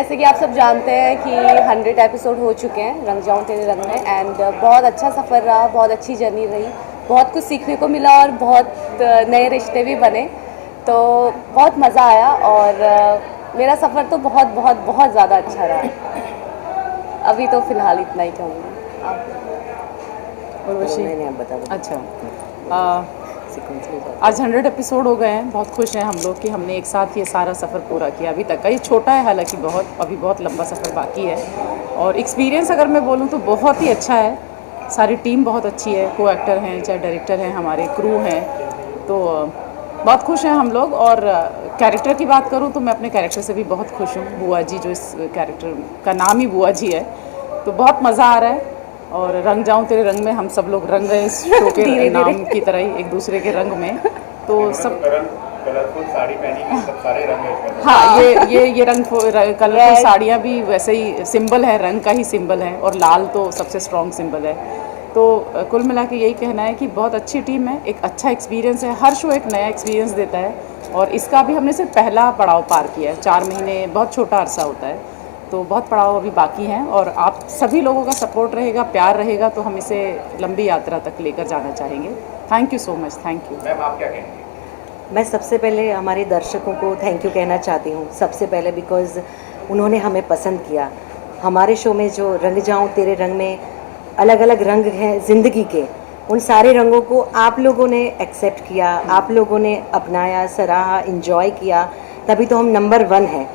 जैसे कि आप सब जानते हैं कि 100 एपिसोड हो चुके हैं रंग जाऊं तेरे रंग में, एंड बहुत अच्छा सफ़र रहा, बहुत अच्छी जर्नी रही, बहुत कुछ सीखने को मिला और बहुत नए रिश्ते भी बने, तो बहुत मज़ा आया। और मेरा सफ़र तो बहुत बहुत बहुत ज़्यादा अच्छा रहा। अभी तो फ़िलहाल इतना ही कहूँगी। और वशी नहीं आप बता दो। अच्छा, सीक्वेंस में जाओ। आज 100 एपिसोड हो गए हैं। बहुत खुश हैं हम लोग कि हमने एक साथ ये सारा सफ़र पूरा किया अभी तक का। ये छोटा है हालांकि, अभी बहुत लंबा सफ़र बाकी है। और एक्सपीरियंस अगर मैं बोलूँ तो बहुत ही अच्छा है। सारी टीम बहुत अच्छी है, को एक्टर हैं, चाहे डायरेक्टर हैं, हमारे क्रू हैं, तो बहुत खुश हैं हम लोग। और कैरेक्टर की बात करूँ तो मैं अपने कैरेक्टर से भी बहुत खुश हूँ। बुआ जी, जो इस कैरेक्टर का नाम ही बुआ जी है, तो बहुत मज़ा आ रहा है। और रंग जाऊं तेरे रंग में हम सब लोग रंग गए इस शो के नाम की तरह ही, एक दूसरे के रंग में। तो सब कलरफुल साड़ी पहनी, सब सारे रंग है इसमें। हाँ, ये कलरफुल साड़ियाँ भी वैसे ही सिंबल है, रंग का ही सिंबल है, और लाल तो सबसे स्ट्रॉन्ग सिंबल है। तो कुल मिला के यही कहना है कि बहुत अच्छी टीम है, एक अच्छा एक्सपीरियंस है। हर शो एक नया एक्सपीरियंस देता है, और इसका भी हमने सिर्फ पहला पड़ाव पार किया है। 4 महीने बहुत छोटा अरसा होता है, तो बहुत पड़ाव अभी बाकी हैं। और आप सभी लोगों का सपोर्ट रहेगा, प्यार रहेगा, तो हम इसे लंबी यात्रा तक लेकर जाना चाहेंगे। Thank you so much. Thank you. Ma'am आप क्या कहेंगे? मैं सबसे पहले हमारे दर्शकों को थैंक यू कहना चाहती हूँ, सबसे पहले बिकॉज़ उन्होंने हमें पसंद किया। हमारे शो में जो रंग जाऊं तेरे रंग में अलग अलग रंग हैं ज़िंदगी के, उन सारे रंगों को आप लोगों ने एक्सेप्ट किया, आप लोगों ने अपनाया, सराहा, इंजॉय किया, तभी तो हम नंबर 1 हैं।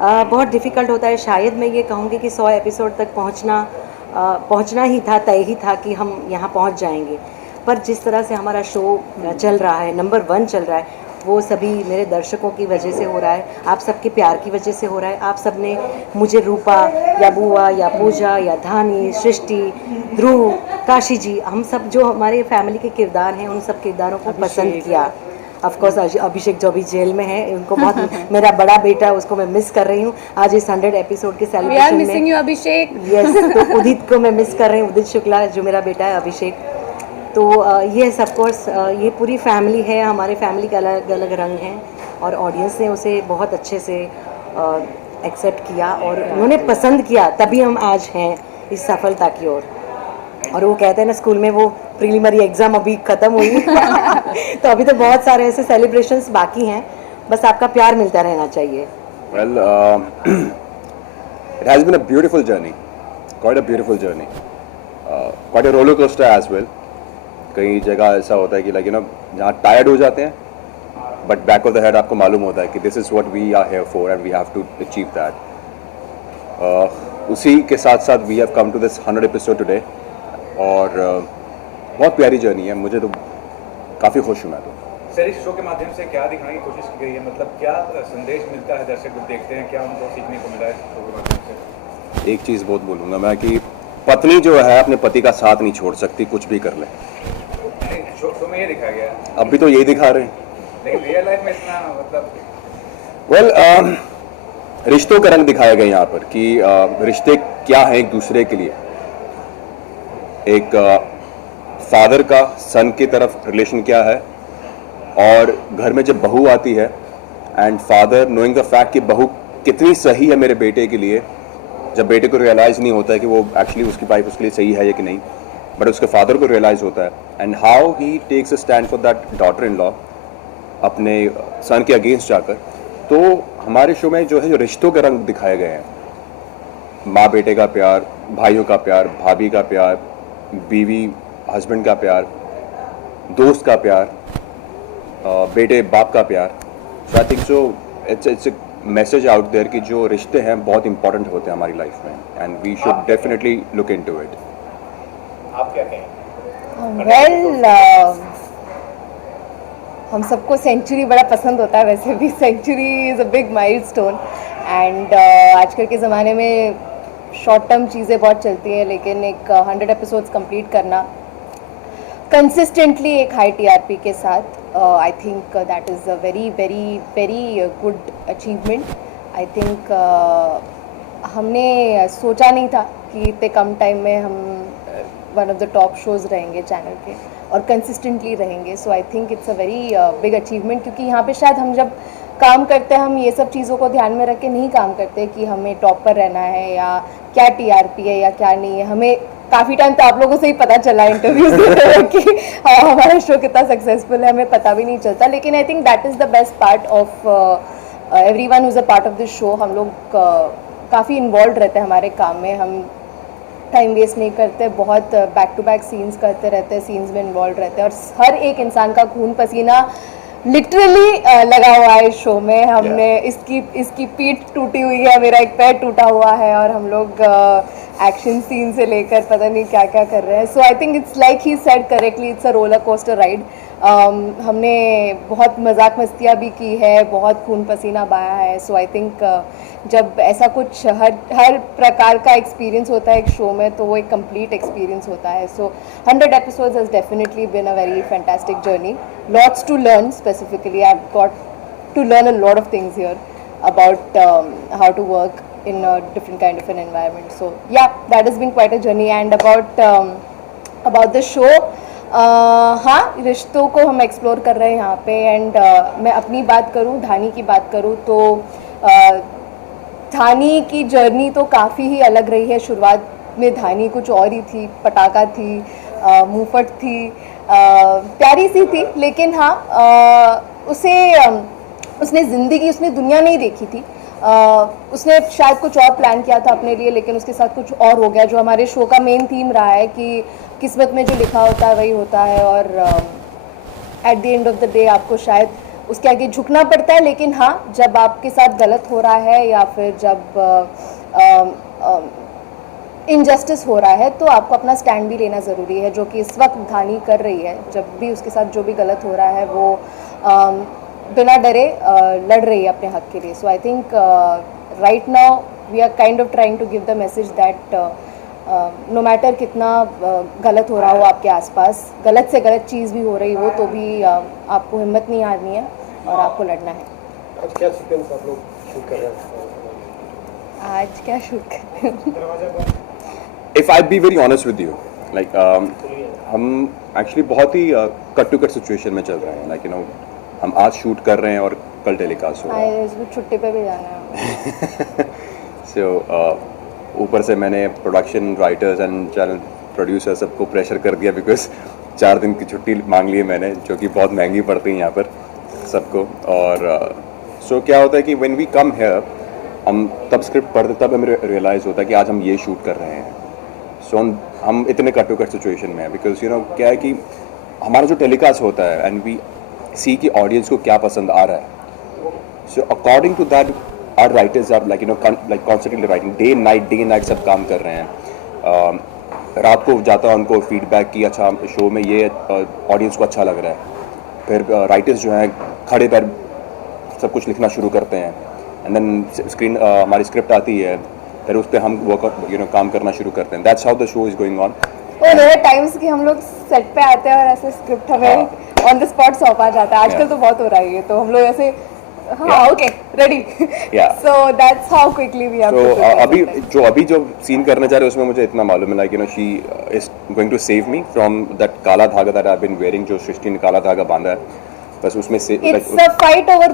बहुत डिफ़िकल्ट होता है, शायद मैं ये कहूँगी कि 100 एपिसोड तक पहुँचना ही था, तय ही था कि हम यहाँ पहुँच जाएंगे। पर जिस तरह से हमारा शो चल रहा है, नंबर 1 चल रहा है, वो सभी मेरे दर्शकों की वजह से हो रहा है, आप सबके प्यार की वजह से हो रहा है। आप सब ने मुझे रूपा या बुआ या पूजा या धानी, सृष्टि, ध्रुव, काशी जी, हम सब जो हमारे फैमिली के किरदार हैं, उन सब किरदारों को पसंद किया। ऑफ कोर्स अभिषेक जो अभी जेल में है, उनको बहुत मेरा बड़ा बेटा, उसको मैं मिस कर रही हूँ आज इस 100 एपिसोड के सेलिब्रेशन में। Missing you Abhishek. यस, तो उदित को मैं मिस कर रही हूँ, उदित शुक्ला जो मेरा बेटा है, अभिषेक। तो ये ऑफ कोर्स ये पूरी फैमिली है, हमारे फैमिली के अलग अलग रंग हैं, और ऑडियंस ने उसे बहुत अच्छे से एक्सेप्ट किया और उन्होंने पसंद किया, तभी हम आज हैं इस सफलता की ओर। और वो कहते हैं ना, स्कूल में वो प्रीलिमिनरी एग्ज़ाम अभी ख़त्म हुई तो अभी तो बहुत सारे ऐसे सेलिब्रेशंस बाकी हैं, बस आपका प्यार मिलता रहना चाहिए। Well, it has been a beautiful journey, quite a beautiful journey, quite a roller coaster as well. कई जगह ऐसा होता है कि लाइक यू नो जहाँ टायर्ड हो जाते हैं, but back of the head आपको मालूम होता है कि this is what we are here for and we have to achieve that. उसी के साथ साथ we have come to this 100 episode today, और बहुत प्यारी जर्नी है। मुझे तो काफ़ी खुश हूँ मैं तो। सर, इस शो के माध्यम से क्या दिखाने की कोशिश की गई है, मतलब क्या संदेश मिलता है, दर्शक जब देखते हैं क्या उनको सीखने को मिला है इस शो के माध्यम से? एक चीज़ बहुत बोलूँगा मैं कि पत्नी जो है अपने पति का साथ नहीं छोड़ सकती, कुछ भी कर ले। शो में ये दिखाया गया है, अभी तो यही दिखा रहे हैं, लेकिन रियल लाइफ में इतना मतलब वेल रिश्तों का रंग दिखाया गया यहाँ पर कि रिश्ते क्या हैं एक दूसरे के लिए। एक फादर का सन की तरफ रिलेशन क्या है, और घर में जब बहू आती है and father knowing the fact कि बहू कितनी सही है मेरे बेटे के लिए, जब बेटे को रियलाइज़ नहीं होता है कि वो एक्चुअली उसकी वाइफ उसके लिए सही है या कि नहीं, बट उसके फादर को रियलाइज़ होता है, and how he takes a stand for that daughter in law अपने सन के अगेंस्ट जाकर। तो हमारे शो में जो है जो रिश्तों के रंग दिखाए गए हैं, माँ बेटे का प्यार, भाइयों का प्यार, भाभी का प्यार, बीवी हस्बैंड का प्यार, दोस्त का प्यार, बेटे बाप का प्यार। So I think so it's a message out there कि जो रिश्ते हैं बहुत इंपॉर्टेंट होते हैं हमारी लाइफ में, and we should definitely look into it. आप क्या कहेंगे? वेल, हम सबको सेंचुरी बड़ा पसंद होता है, वैसे भी century is a big milestone, and आजकल के ज़माने में शॉर्ट टर्म चीज़ें बहुत चलती हैं, लेकिन एक 100 एपिसोड्स कंप्लीट करना कंसिस्टेंटली एक हाई टीआरपी के साथ, I think that is a very very very good achievement. I think हमने सोचा नहीं था कि इतने कम टाइम में हम one of the top shows रहेंगे चैनल के, और कंसिस्टेंटली रहेंगे. So I think it's a very big achievement, क्योंकि यहाँ पे शायद हम जब काम करते हैं हम ये सब चीज़ों को ध्यान में रख के नहीं काम करते कि हमें टॉप पर रहना है या क्या TRP है या क्या नहीं है. हमें काफ़ी टाइम तो आप लोगों से ही पता चला इंटरव्यूज कि हमारा शो कितना सक्सेसफुल है, हमें पता भी नहीं चलता. लेकिन I think that is the best part of everyone who is a part of this show. हम लोग काफ़ी इन्वॉल्व रहते हैं हमारे काम में, हम टाइम वेस्ट नहीं करते, बहुत बैक टू बैक सीन्स करते रहते हैं, सीन्स में इन्वॉल्व रहते हैं और हर एक इंसान का खून पसीना लिटरली लगा हुआ है इस शो में. हमने इसकी पीठ टूटी हुई है, मेरा एक पैर टूटा हुआ है और हम लोग एक्शन सीन से लेकर पता नहीं क्या क्या कर रहे हैं. So I think it's like he said correctly, it's a roller coaster ride. हमने बहुत मजाक मस्तियाँ भी की है, बहुत खून पसीना बहाया है. सो आई थिंक जब ऐसा कुछ हर प्रकार का एक्सपीरियंस होता है एक शो में तो वो एक कंप्लीट एक्सपीरियंस होता है. सो 100 episodes has definitely been a very fantastic journey. Lots to learn. Specifically, I've got to learn a lot of things here about how to work in a different kind of an environment. So yeah, that has been quite a journey. And about the show, हाँ, रिश्तों को हम explore कर रहे हैं यहाँ पे. And मैं अपनी बात करूँ, धानी की बात करूँ तो धानी की जर्नी तो काफ़ी ही अलग रही है. शुरुआत में धानी कुछ और ही थी, पटाखा थी, मुंहफट थी, प्यारी सी थी. लेकिन हाँ, उसने ज़िंदगी, उसने दुनिया नहीं देखी थी. उसने शायद कुछ और प्लान किया था अपने लिए, लेकिन उसके साथ कुछ और हो गया. जो हमारे शो का मेन थीम रहा है कि किस्मत में जो लिखा होता है वही होता है और at the end of the day आपको शायद उसके आगे झुकना पड़ता है. लेकिन हाँ, जब आपके साथ गलत हो रहा है या फिर जब इनजस्टिस हो रहा है तो आपको अपना स्टैंड भी लेना ज़रूरी है, जो कि इस वक्त धानी कर रही है. जब भी उसके साथ जो भी गलत हो रहा है वो बिना डरे लड़ रही है अपने हक के लिए. So I think right now we are kind of trying to give the message that no matter कितना गलत हो रहा हो आपके आसपास, गलत से गलत चीज़ भी हो रही हो तो भी आपको हिम्मत नहीं हारनी है और आपको लड़ना है. आज क्या सीक्वेंस आप लोग शूट कर रहे हैं? आज क्या शूट कर रहे हैं? If I'd be very honest with you, like हम एक्चुअली बहुत ही कट टू कट सिचुएशन में चल रहे हैं. लाइक हम आज शूट कर रहे हैं और कल टेलीकास्ट हो रहा है. इसको छुट्टी पे भी जाना है. सो ऊपर से मैंने production writers and channel producer सबको प्रेशर कर दिया बिकॉज 4 दिन की छुट्टी मांग ली है मैंने, जो कि बहुत महंगी पड़ती है यहाँ पर सबको. और सो क्या होता है कि व्हेन वी कम हियर, हम तब स्क्रिप्ट पढ़ते तब हमें रियलाइज़ होता है कि आज हम ये शूट कर रहे हैं. सो हम इतने कट टू कट सिचुएशन में हैं बिकॉज क्या है कि हमारा जो टेलीकास्ट होता है एंड वी सी कि ऑडियंस को क्या पसंद आ रहा है. So according to that our writers are like constantly writing, day night सब काम कर रहे हैं. रात को जाता है उनको फीडबैक कि अच्छा शो में ये ऑडियंस को अच्छा लग रहा है. फिर राइटर्स जो हैं खड़े पैर सब कुछ लिखना शुरू करते हैं एंड देन हमारी स्क्रिप्ट आती है, फिर उस पर हम वर्क काम करना शुरू करते हैं. That's how the show is going on. और देयर टाइम्स कि हम लोग सेट पे आते हैं और ऐसे स्क्रिप्ट हमें ऑन द स्पॉट सौंपा जाता है. आजकल तो बहुत हो रहा है ये, तो हम लोग ऐसे हाँ okay ready. So that's how quickly we have to. अभी जो सीन करने जा रहे हैं उसमें मुझे इतना मालूम है like she is going to save me from that काला धागा that I have been wearing, जो सृष्टि ने काला धागा बांधा है. बस उसमें से it's a fight over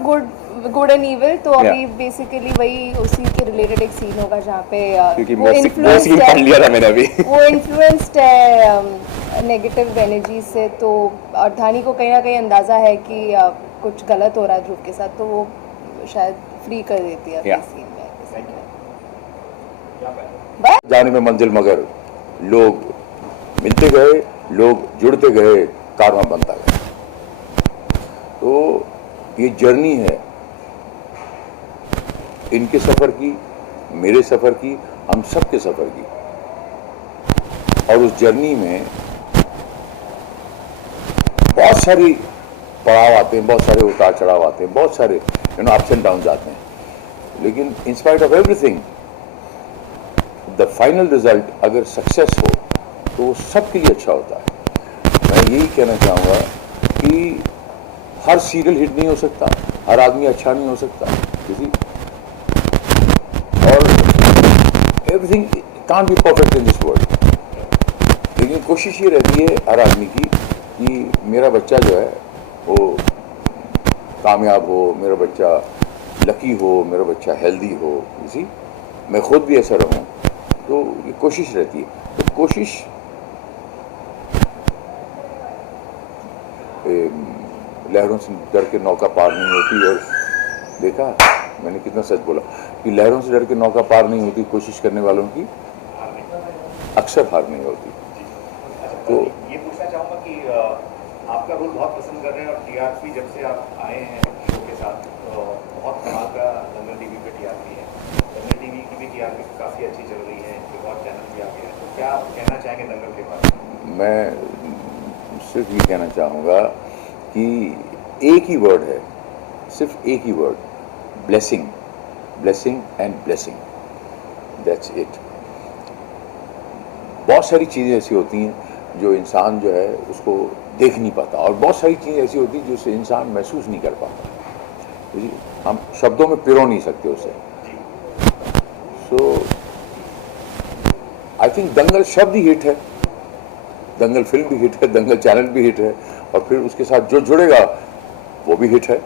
good and evil. तो अभी बेसिकली वही उसी के रिलेटेड एक सीन होगा जहाँ पे क्योंकि वो सीन पढ़ लिया था मैंने अभी. वो इन्फ्लुएंस्ड है नेगेटिव एनर्जी से. तो और धानी को कहीं ना कहीं अंदाजा है कि कुछ गलत हो रहा है ध्रुव के साथ, तो वो शायद फ्री कर देती है सीन में. जाने में मंजिल मगर लोग मिलते गए, लोग जुड़ते गए, कारवां बनता गया. तो ये जर्नी है इनके सफर की, मेरे सफर की, हम सब के सफर की. और उस जर्नी में बहुत सारी पड़ाव आते हैं, बहुत सारे उतार चढ़ाव आते हैं, बहुत सारे अप्स एंड डाउन्स आते हैं. लेकिन in spite of everything the final result अगर सक्सेस हो तो वो सबके लिए अच्छा होता है. मैं यही कहना चाहूँगा कि हर सीरियल हिट नहीं हो सकता, हर आदमी अच्छा नहीं हो सकता किसी, और everything can't be perfect in this world. लेकिन कोशिश ये रहती है हर आदमी की कि मेरा बच्चा जो है वो कामयाब हो, मेरा बच्चा लकी हो, मेरा बच्चा हेल्दी हो, इसी मैं खुद भी ऐसा रहूं, तो ये कोशिश रहती है। तो कोशिश लहरों से डर के नौका पार नहीं होती। और देखा मैंने कितना सच बोला कि लहरों से डर के नौका पार नहीं होती, कोशिश करने वालों की अक्सर हार नहीं होती। तो ये पूछना चाहूँगा कि आपका रोल बहुत पसंद कर रहे हैं और टीआरपी जब से आप आए हैं शो के साथ तो बहुत कमाल का दंगल टीवी पे टीआरपी है। दंगल टीवी की भी टीआरपी काफ़ी अच्छी चल रही है, एक और चैनल भी आ गया है, तो क्या आप कहना चाहेंगे दंगल के बारे में? मैं सिर्फ ये कहना चाहूँगा कि एक ही वर्ड है, सिर्फ एक ही word, blessing, blessing and blessing, that's it. बहुत सारी चीज़ें ऐसी होती हैं जो इंसान जो है उसको देख नहीं पाता, और बहुत सारी चीज़ें ऐसी होती हैं जिससे इंसान महसूस नहीं कर पाता। हम शब्दों में पिरो नहीं सकते उसे। सो आई थिंक दंगल शब्द ही हिट है, दंगल फिल्म भी हिट है, दंगल चैनल भी हिट है, और फिर उसके साथ जो जुड़ेगा वो भी हिट है।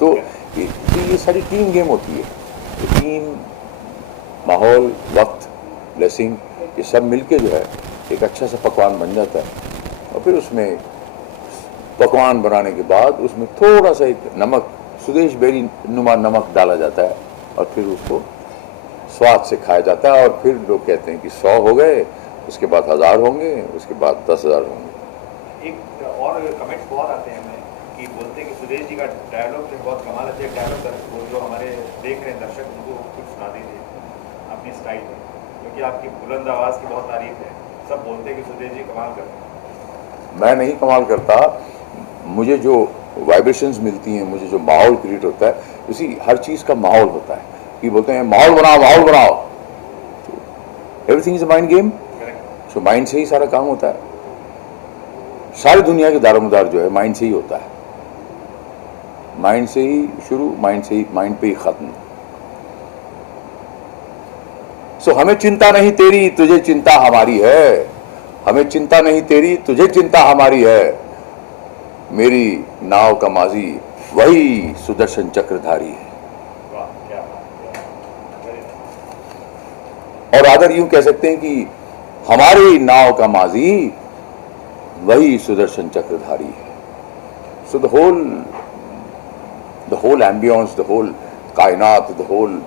तो ये सारी टीम गेम होती है। तो टीम, माहौल, वक्त, ब्लेसिंग, ये सब मिलके जो है एक अच्छा सा पकवान बन जाता है। और फिर उसमें पकवान बनाने के बाद उसमें थोड़ा सा एक नमक, सुदेश बेरी नुमा नमक डाला जाता है, और फिर उसको स्वाद से खाया जाता है। और फिर लोग कहते हैं कि 100 हो गए, उसके बाद 1000 होंगे, उसके बाद 10,000 होंगे। एक और कमेंट्स बहुत आते हैं हमें कि बोलते हैं कि सुदेश जी का डायलॉग जो बहुत कमाल है, डायलॉग जो हमारे देख रहे हैं दर्शक उनको कुछ सुना दीजिए अपनी स्टाइल में, क्योंकि आपकी बुलंद आवाज़ की बहुत तारीफ है, सब बोलते हैं कि सुदेश जी कमाल करते हैं। मैं नहीं कमाल करता, मुझे जो वाइब्रेशंस मिलती हैं, मुझे जो माहौल क्रिएट होता है, उसी हर चीज़ का माहौल होता है कि बोलते हैं माहौल बनाओ, माहौल बनाओ। तो everything is a mind game. So mind से ही सारा काम होता है। सारी दुनिया के दारोमदार जो है माइंड से ही होता है, माइंड से ही शुरू, माइंड से ही, माइंड पे ही खत्म। सो हमें चिंता नहीं तेरी, तुझे चिंता हमारी है। हमें चिंता नहीं तेरी, तुझे चिंता हमारी है। मेरी नाव का माजी वही सुदर्शन चक्रधारी है। वाह, क्या बात है। और आदर यूं कह सकते हैं कि हमारी नाव का माजी वही सुदर्शन चक्रधारी है। So the whole ambience, the whole कायनात, द होल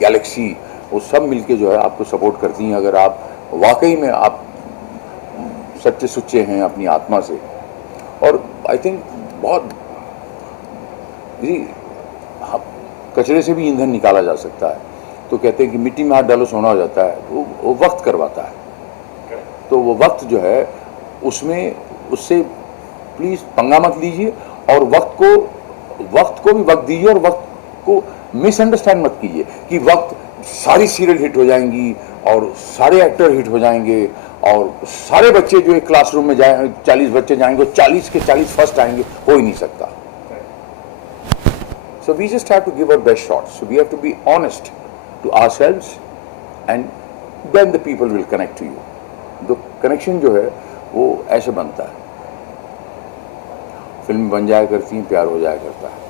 गैलेक्सी, वो सब मिलके जो है आपको सपोर्ट करती हैं, अगर आप वाकई में आप सच्चे सुच्चे हैं अपनी आत्मा से। और आई थिंक बहुत कचरे से भी ईंधन निकाला जा सकता है। तो कहते हैं कि मिट्टी में हाथ डालो सोना हो जाता है, वो वक्त करवाता है। तो वो वक्त जो है उससे प्लीज पंगा मत लीजिए, और वक्त को भी वक्त दीजिए, और वक्त को मिसअंडरस्टैंड मत कीजिए कि वक्त सारी सीरियल हिट हो जाएंगी और सारे एक्टर हिट हो जाएंगे और सारे बच्चे जो एक क्लासरूम में जाए 40 बच्चे जाएंगे, 40 के 40 फर्स्ट आएंगे, हो ही नहीं सकता। So we just have to give our best shots. So we have to be honest to ourselves, and then the people will connect to you. तो कनेक्शन जो है वो ऐसे बनता है। फिल्म बन जाया करती हैं, प्यार हो जाया करता है।